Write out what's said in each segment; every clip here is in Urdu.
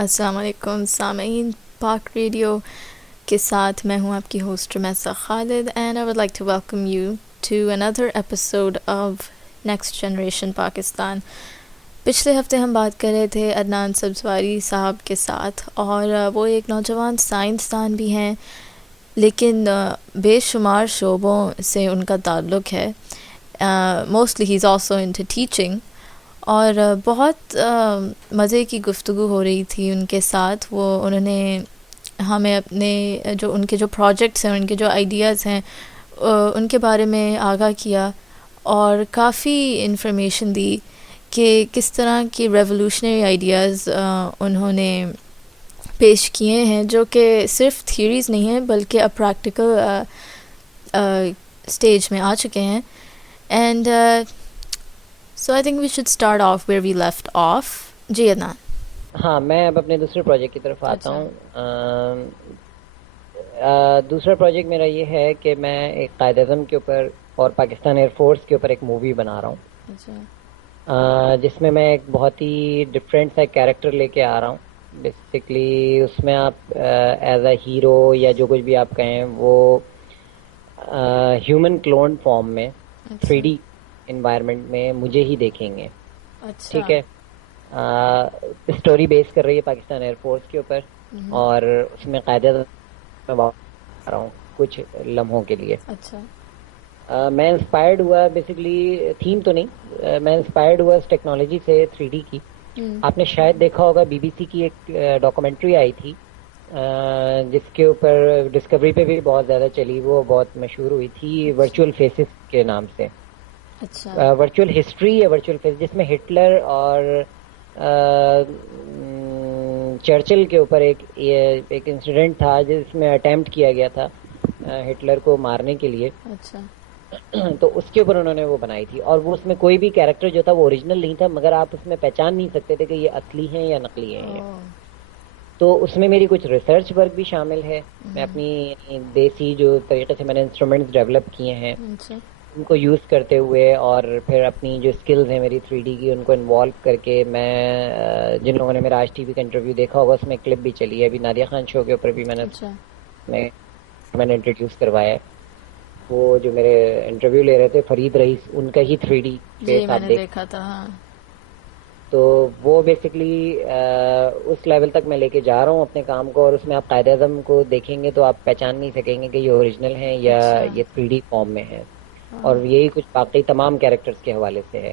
السلام علیکم سامعین، پاک ریڈیو کے ساتھ میں ہوں آپ کی host Rumaisa Khalid, and I would like to welcome you to another episode of next generation Pakistan. پچھلے ہفتے ہم بات کر رہے تھے عدنان سبزواری صاحب کے ساتھ، اور وہ ایک نوجوان سائنسدان بھی ہیں، لیکن بے شمار شعبوں سے ان کا تعلق ہے۔ Mostly he is also into teaching, اور بہت مزے کی گفتگو ہو رہی تھی ان کے ساتھ۔ انہوں نے ہمیں اپنے جو ان کے جو پروجیکٹس ہیں، ان کے جو آئیڈیاز ہیں، ان کے بارے میں آگاہ کیا، اور کافی انفارمیشن دی کہ کس طرح کی ریولوشنری آئیڈیاز انہوں نے پیش کیے ہیں، جو کہ صرف تھیوریز نہیں ہیں بلکہ اب پریکٹیکل اسٹیج میں آ چکے ہیں۔ And So I think we should start off where we left off. جی عدنان۔ ہاں، میں اب اپنے دوسرے پروجیکٹ کی طرف آتا ہوں۔ دوسرا پروجیکٹ میرا یہ ہے کہ میں ایک قائد اعظم کے اوپر اور پاکستان ایئر فورس کے اوپر ایک مووی بنا رہا ہوں، جس میں ایک بہت ہی ڈفرینٹ سا کیریکٹر لے کے آ رہا ہوں۔ بیسکلی اس میں آپ ایز اے ہیرو یا جو کچھ بھی آپ کہیں، وہ ہیومن کلون فارم میں 3D انوائرمنٹ میں مجھے ہی دیکھیں گے۔ ٹھیک ہے، اسٹوری بیس کر رہی ہے پاکستان ایئر فورس کے اوپر، اور اس میں قاعدہ میں رہا ہوں کچھ لمحوں کے لیے۔ میں انسپائرڈ ہوا، بیسکلی تھیم تو نہیں، میں انسپائرڈ ہوا اس ٹیکنالوجی سے 3D کی۔ آپ نے شاید دیکھا ہوگا BBC کی ایک ڈاکومنٹری آئی تھی جس کے اوپر ڈسکوری پہ بھی بہت زیادہ چلی، وہ بہت مشہور ہوئی تھی، ورچوئل فیسز کے نام سے۔ ورچوئل ہسٹری یا ورچوئل فیس، جس میں ہٹلر اور چرچل کے اوپر ایک انسیڈنٹ تھا جس میں اٹیمپٹ کیا گیا تھا ہٹلر کو مارنے کے لیے۔ تو اس کے اوپر انہوں نے وہ بنائی تھی، اور وہ اس میں کوئی بھی کیریکٹر جو تھا وہ اوریجنل نہیں تھا، مگر آپ اس میں پہچان نہیں سکتے تھے کہ یہ اصلی ہیں یا نقلی ہیں یہ۔ تو اس میں میری کچھ ریسرچ ورک بھی شامل ہے۔ میں اپنی دیسی جو طریقے سے میں نے انسٹرومنٹس ڈیولپ کیے ہیں ان کو یوز کرتے ہوئے، اور پھر اپنی جو اسکلز ہیں میری 3D کی ان کو انوالو کر کے، میں جن لوگوں نے میرا آج TV کا انٹرویو دیکھا ہوگا اس میں کلپ بھی چلی ہے، ابھی نادیہ خان شو کے اوپر بھی میں نے انٹروڈیوس کروایا ہے۔ وہ جو میرے انٹرویو لے رہے تھے فرید رئیس، ان کا ہی 3D فیس آپ دیکھا تھا۔ تو وہ بیسکلی اس لیول تک میں لے کے جا رہا ہوں اپنے کام کو، اور اس میں آپ قائد اعظم کو دیکھیں گے تو آپ پہچان نہیں سکیں گے کہ یہ اوریجنل ہیں یا یہ 3D فارم میں ہے، اور یہی کچھ باقی تمام کیریکٹرز کے حوالے سے ہے۔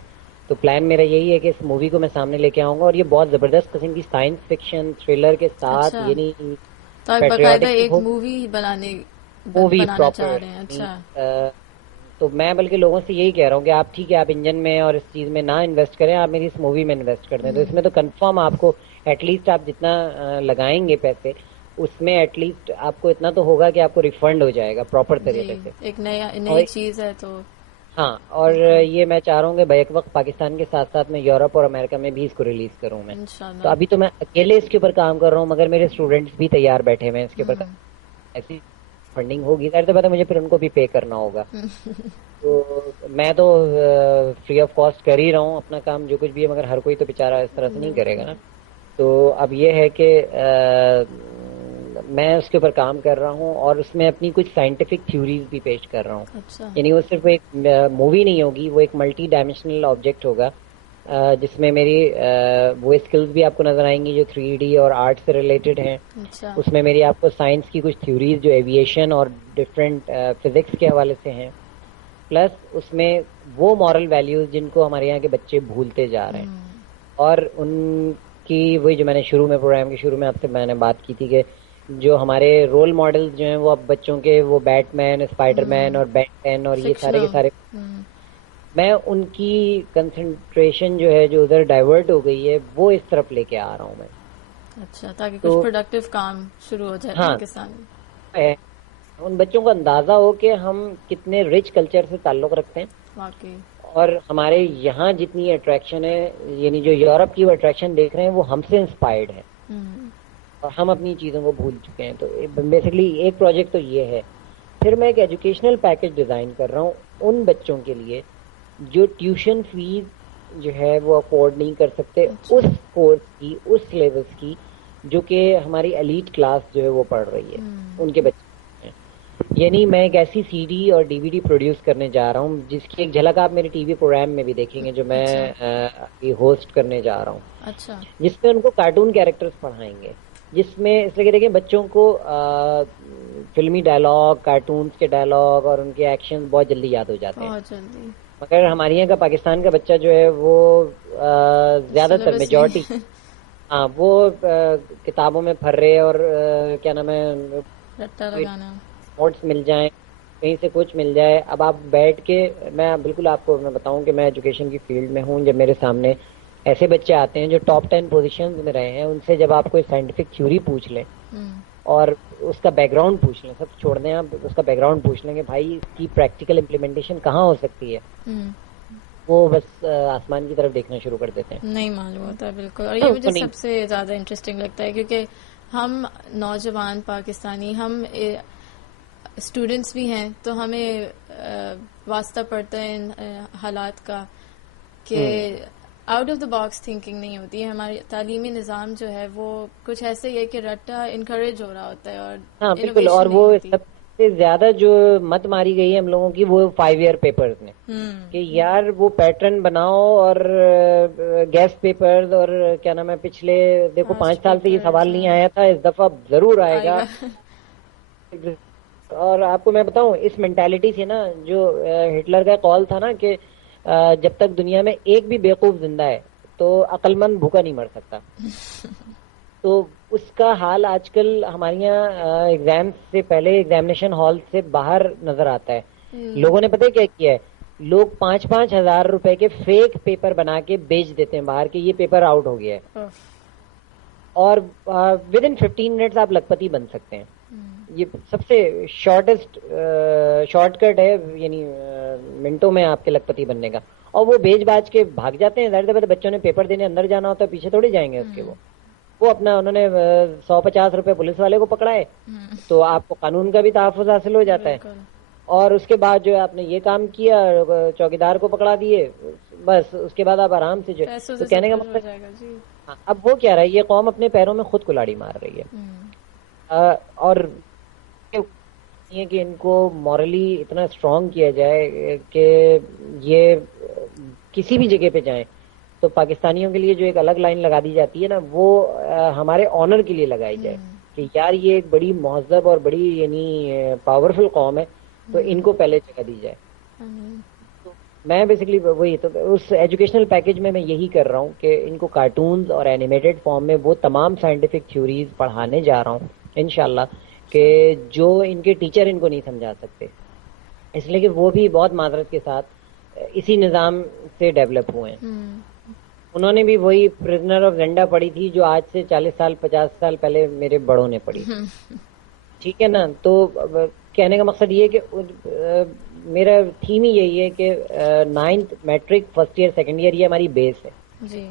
تو پلان میرا یہی ہے کہ اس مووی کو میں سامنے لے کے آؤں گا، اور یہ بہت زبردست قسم کی سائنس فکشن تھرلر کے ساتھ، یعنی باقاعدہ ایک مووی بنانا چاہ رہے ہیں۔ اچھا، تو میں بلکہ لوگوں سے یہی کہہ رہا ہوں کہ آپ ٹھیک ہے، آپ انجن میں اور اس چیز میں نہ انویسٹ کریں، آپ میری اس مووی میں انویسٹ کر دیں۔ تو اس میں تو کنفرم آپ کو ایٹ لیسٹ آپ جتنا لگائیں گے پیسے، اس میں ایٹ لیسٹ آپ کو اتنا تو ہوگا کہ آپ کو ریفنڈ ہو جائے گا پراپر طریقے سے۔ ایک نئی چیز ہے تو ہاں، اور یہ میں چاہ رہا ہوں کہ بیک وقت پاکستان کے ساتھ ساتھ میں یورپ اور امریکہ میں بھی اس کو ریلیز کروں میں۔ تو ابھی تو میں اکیلے اس کے اوپر کام کر رہا ہوں، مگر میرے اسٹوڈنٹس بھی تیار بیٹھے ہوئے ہیں اس کے اوپر۔ ایسی فنڈنگ ہوگی ظاہر سی بات ہے، مجھے پھر ان کو بھی پے کرنا ہوگا۔ تو میں تو فری آف کاسٹ کر ہی رہا ہوں اپنا کام جو کچھ بھی ہے، مگر ہر کوئی تو بیچارہ اس طرح سے نہیں کرے گا نا۔ تو اب یہ ہے کہ میں اس کے اوپر کام کر رہا ہوں، اور اس میں اپنی کچھ سائنٹیفک تھیوریز بھی پیش کر رہا ہوں۔ یعنی وہ صرف ایک مووی نہیں ہوگی، وہ ایک ملٹی ڈائمینشنل آبجیکٹ ہوگا، جس میں میری وہ اسکلز بھی آپ کو نظر آئیں گی جو 3D اور آرٹ سے ریلیٹڈ ہیں۔ اس میں میری آپ کو سائنس کی کچھ تھیوریز جو ایویشن اور ڈفرینٹ فزکس کے حوالے سے ہیں، پلس اس میں وہ مورل ویلیوز جن کو ہمارے یہاں کے بچے بھولتے جا رہے ہیں، اور ان کی وہی جو میں نے شروع میں پروگرام کے شروع میں آپ سے میں نے بات کی تھی کہ جو ہمارے رول ماڈلز جو ہیں وہ اب بچوں کے، وہ بیٹ مین، اسپائڈر مین اور بین ٹین اور یہ سارے کے سارے، میں ان کی کنسنٹریشن جو ہے جو ادھر ڈائیورٹ ہو گئی ہے وہ اس طرف لے کے آ رہا ہوں میں۔ اچھا، تاکہ کچھ پروڈکٹیو کام شروع ہو جائے پاکستان میں، ان بچوں کو اندازہ ہو کہ ہم کتنے رچ کلچر سے تعلق رکھتے ہیں، واقعی۔ اور ہمارے یہاں جتنی اٹریکشن ہے، یعنی جو یورپ کی وہ اٹریکشن دیکھ رہے ہیں وہ ہم سے انسپائرڈ ہے، اور ہم اپنی چیزوں کو بھول چکے ہیں۔ تو بیسکلی ایک پروجیکٹ تو یہ ہے۔ پھر میں ایک ایجوکیشنل پیکج ڈیزائن کر رہا ہوں ان بچوں کے لیے جو ٹیوشن فیس جو ہے وہ افورڈ نہیں کر سکتے، اس کورس کی، اس سلیبس کی، جو کہ ہماری ایلیٹ کلاس جو ہے وہ پڑھ رہی ہے, ان کے بچے. یعنی میں ایک ایسی سی ڈی اور ڈی وی ڈی پروڈیوس کرنے جا رہا ہوں جس کی ایک جھلک آپ میرے ٹی وی پروگرام میں بھی دیکھیں گے جو میں ابھی ہوسٹ کرنے جا رہا ہوں. اچھا. جس میں ان کو کارٹون کیریکٹرز پڑھائیں گے, جس میں اس لیے دیکھیں بچوں کو فلمی ڈائلاگ, کارٹونس کے ڈائلاگ اور ان کے ایکشن بہت جلدی یاد ہو جاتے ہیں. بہت جلدی. مگر ہمارے یہاں کا پاکستان کا بچہ جو ہے وہ زیادہ تر سلیبس میجورٹی, نہیں. ہاں وہ کتابوں میں پھر رہے اور کیا نام ہے, رٹا لگانا, نوٹس مل جائیں, کہیں سے کچھ مل جائے. اب آپ بیٹھ کے, میں بالکل آپ کو میں بتاؤں کہ میں ایجوکیشن کی فیلڈ میں ہوں, جب میرے سامنے ایسے بچے آتے ہیں جو ٹاپ 10 پوزیشنز میں رہے ہیں, ان سے جب آپ کوئی سائنٹیفک تھیوری پوچھ لیں اور اس کا بیک گراؤنڈ پوچھ لیں, سب چھوڑ دیں آپ, اس کا بیک گراؤنڈ پوچھ لیں کہ بھائی اس کی پریکٹیکل امپلیمنٹیشن کہاں ہو سکتی ہے, وہ بس آسمان کی طرف دیکھنا شروع کر دیتے ہیں. نہیں معلوم ہوتا بالکل. اور یہ مجھے سب سے زیادہ انٹرسٹنگ لگتا ہے کیونکہ ہم نوجوان پاکستانی, ہم اسٹوڈینٹس بھی ہیں, تو ہمیں واسطہ پڑتا ہے ان حالات کا کہ out of the box thinking نہیں ہوتی ہے. ہماری تعلیمی نظام جو ہے وہ کچھ ایسے ہی ہے کہ رٹا انکریج ہو رہا ہوتا ہے اور ہاں بالکل. اور انوویشن نہیں وہ ہوتی. سب سے زیادہ جو مت ماری گئی ہے ہم لوگوں کی وہ 5 ایئر پیپرز نے, کہ یار وہ پیٹرن بناؤ اور گیس پیپرز اور کیا نام ہے, پچھلے دیکھو 5 سال سے یہ سوال نہیں آیا تھا, اس دفعہ ضرور آئے گا. اور آپ کو میں بتاؤں اس مینٹالٹی سے نا, جو ہٹلر کا قول تھا نا کہ جب تک دنیا میں ایک بھی بیوقوف زندہ ہے تو عقل مند بھوکا نہیں مر سکتا. تو اس کا حال آج کل ہمارے یہاں ایگزام سے پہلے ایگزامینیشن ہال سے باہر نظر آتا ہے. لوگوں نے پتہ کیا کیا ہے, لوگ 5,000 روپے کے فیک پیپر بنا کے بیچ دیتے ہیں باہر کہ یہ پیپر آؤٹ ہو گیا ہے, اور ود ان 15 منٹس آپ لکھپتی بن سکتے ہیں. یہ سب سے شارٹ کٹ ہے, یعنی منٹوں میں آپ کے لکھپتی بننے کا. اور وہ بیچ باچ کے بھاگ جاتے ہیں. ظاہر سی بات ہے, بچوں نے پیپر دینے اندر جانا ہوتا ہے, پیچھے تھوڑے جائیں گے اس کے. وہ اپنا انہوں نے 150 روپے پولیس والے کو پکڑائے تو آپ کو قانون کا بھی تحفظ حاصل ہو جاتا ہے. اور اس کے بعد جو ہے آپ نے یہ کام کیا, چوکیدار کو پکڑا دیے, بس اس کے بعد آپ آرام سے جو, تو کہنے کا مطلب اب وہ کیا رہا ہے, یہ قوم اپنے پیروں میں خود کلاڑی مار رہی ہے. اور یہ کہ ان کو مورلی اتنا اسٹرانگ کیا جائے کہ یہ کسی بھی جگہ پہ جائیں تو پاکستانیوں کے لیے جو ایک الگ لائن لگا دی جاتی ہے نا, وہ ہمارے آنر کے لیے لگائی جائے کہ یار یہ ایک بڑی مہذب اور بڑی یعنی پاورفل قوم ہے, تو ان کو پہلے جگہ دی جائے. میں بیسکلی وہی تو اس ایجوکیشنل پیکج میں یہی کر رہا ہوں کہ ان کو کارٹونز اور اینیمیٹڈ فارم میں وہ تمام سائنٹیفک تھیوریز پڑھانے جا رہا ہوں انشاءاللہ, کہ جو ان کے ٹیچر ان کو نہیں سمجھا سکتے, اس لیے کہ وہ بھی بہت معذرت کے ساتھ اسی نظام سے ڈیولپ ہوئے ہیں. انہوں نے بھی وہی پرزنر آف زنڈا پڑھی تھی جو آج سے 40 سال 50 سال پہلے میرے بڑوں نے پڑھی, ٹھیک ہے نا. تو کہنے کا مقصد یہ ہے کہ میرا تھیم ہی یہی ہے کہ 9th matric first year second year یہ ہماری بیس ہے.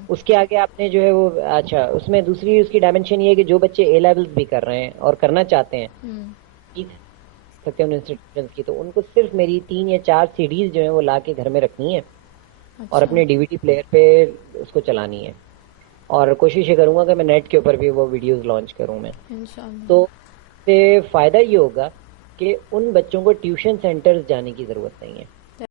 اس کے آگے آپ نے جو ہے وہ اچھا, اس میں دوسری اس کی ڈائمینشن یہ ہے کہ جو بچے اے لیولز بھی کر رہے ہیں اور کرنا چاہتے ہیں سکتے ہیں انسٹیٹیوشنز کی, تو ان کو صرف میری 3 یا 4 CDs جو ہیں وہ لا کے گھر میں رکھنی ہے اور اپنے DVD پلیئر پہ اس کو چلانی ہے. اور کوشش یہ کروں گا کہ میں نیٹ کے اوپر بھی وہ ویڈیوز لانچ کروں میں. تو سے فائدہ یہ ہوگا کہ ان بچوں کو ٹیوشن سینٹرز جانے کی ضرورت نہیں ہے.